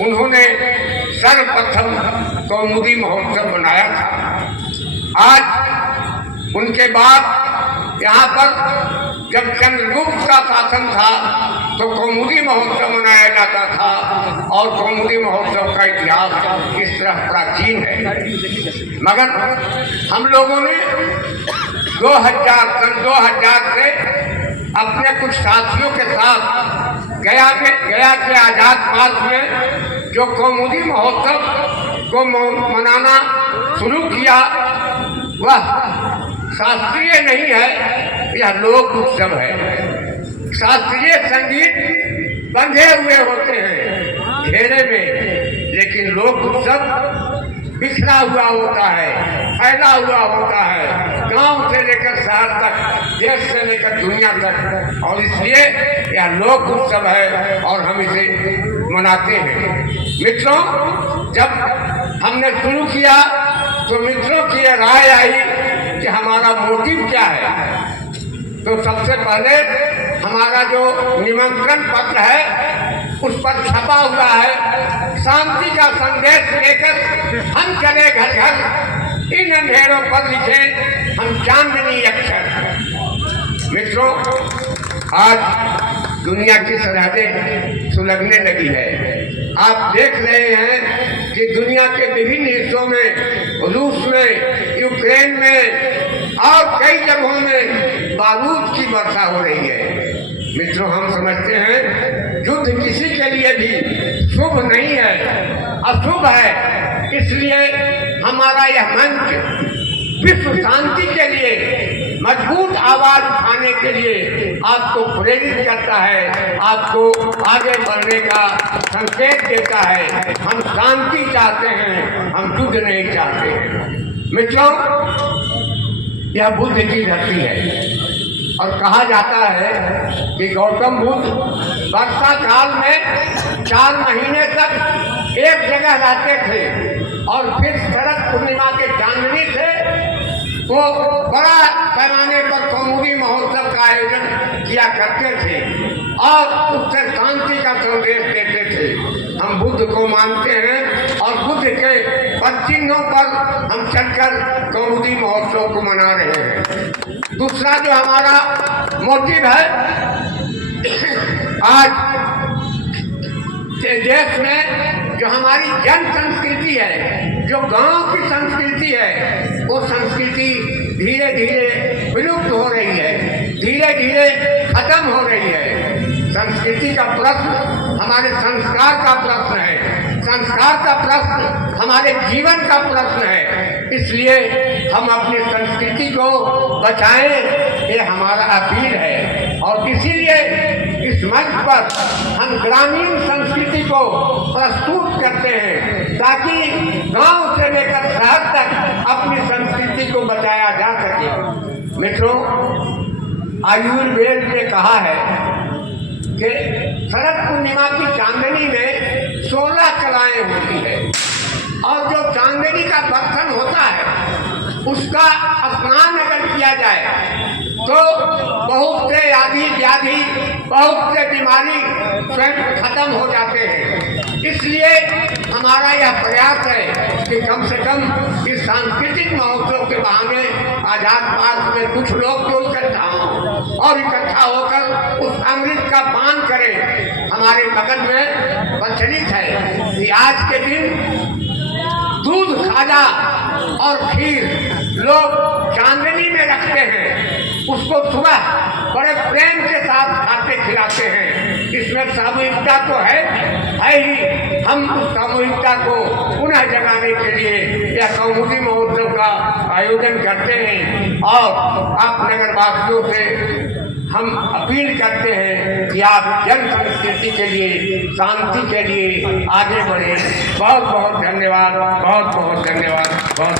उन्होंने सर्वप्रथम कौमुदी महोत्सव मनाया था। आज उनके बाद यहाँ पर जब चंद्रगुप्त का शासन था तो कौमुदी महोत्सव मनाया जाता था और कौमुदी महोत्सव का इतिहास इस तरह प्राचीन है। मगर हम लोगों ने 2000 से अपने कुछ साथियों के साथ गया के आजाद पार्क में जो कौमुदी महोत्सव को मनाना शुरू किया, वह शास्त्रीय नहीं है, यह लोक उत्सव है। शास्त्रीय संगीत बंधे हुए होते हैं घेरे में, लेकिन लोक उत्सव बिखरा हुआ होता है, फैला हुआ होता है, गांव से लेकर शहर तक, देश से लेकर दुनिया तक, और इसलिए यह लोक उत्सव है और हम इसे मनाते हैं। मित्रों, जब हमने शुरू किया तो मित्रों की राय आई कि हमारा मोटिव क्या है। तो सबसे पहले हमारा जो निमंत्रण पत्र है उस पर छपा हुआ है, शांति का संदेश लेकर हम चले घर घर, इन अंधेरों पर लिखे हम चांदनी अक्षर। मित्रों, आज दुनिया की सरहदें सुलगने लगी है। आप देख रहे हैं कि दुनिया के विभिन्न हिस्सों में, रूस में, यूक्रेन में और कई जगहों में बारूद की वर्षा हो रही है। मित्रों, हम समझते हैं युद्ध किसी के लिए भी शुभ नहीं है, अशुभ है। इसलिए हमारा यह मंच विश्व शांति के लिए मजबूत आवाज उठाने के लिए आपको प्रेरित करता है, आपको आगे बढ़ने का संकेत देता है। हम शांति चाहते हैं, हम युद्ध नहीं चाहते हैं। मित्रों, यह बुद्ध की धरती है और कहा जाता है कि गौतम बुद्ध वर्षा काल में 4 महीने तक एक जगह रहते थे और फिर शरद पूर्णिमा के चांदनी से वो बड़ा पैमाने पर कौमुदी महोत्सव का आयोजन किया करते थे और उससे शांति का संदेश देते थे। हम बुद्ध को मानते हैं और बुद्ध के पदचिन्हों पर हम चलकर कौमुदी महोत्सव को मना रहे हैं। दूसरा जो हमारा मोटिव है, आज देश में जो हमारी जन संस्कृति है, जो गांव की संस्कृति है, वो संस्कृति धीरे धीरे विलुप्त हो रही है, धीरे धीरे खत्म हो रही है। संस्कृति का प्रश्न हमारे संस्कार का प्रश्न है, संस्कार का प्रश्न हमारे जीवन का प्रश्न है। इसलिए हम अपनी संस्कृति को बचाएं, ये हमारा अपील है। और इसीलिए इस मंच पर हम ग्रामीण संस्कृति को प्रस्तुत करते हैं ताकि गांव से लेकर शहर तक अपनी संस्कृति को बचाया जा सके। मित्रों, आयुर्वेद ने कहा है कि शरद पूर्णिमा की चांदनी में 16 कलाएं होती है और जो चांदनी का दर्शन होता है उसका स्नान अगर किया जाए तो बहुत से आदि व्याधि, बहुत से बीमारी स्वयं खत्म हो जाते हैं। इसलिए हमारा यह प्रयास है कि कम से कम इस सांस्कृतिक महोत्सव के बहाने आजाद पार्क में कुछ लोग तो इकट्ठा हों और इकट्ठा होकर उस अमृत का पान करें। हमारे बगल में प्रचलित है कि आज के दिन दूध, खाजा और खीर लोग चांदनी में रखते हैं, उसको सुबह बड़े प्रेम के साथ खाते खिलाते हैं। इसमें सामूहिकता तो है ही। हम उस सामूहिकता को पुनः जगाने के लिए यह कौमुदी महोत्सव का आयोजन करते हैं और आप नगरवासियों से हम अपील करते हैं कि आप जन संस्कृति के लिए, शांति के लिए आगे बढ़ें। बहुत बहुत धन्यवाद, बहुत बहुत धन्यवाद, बहुत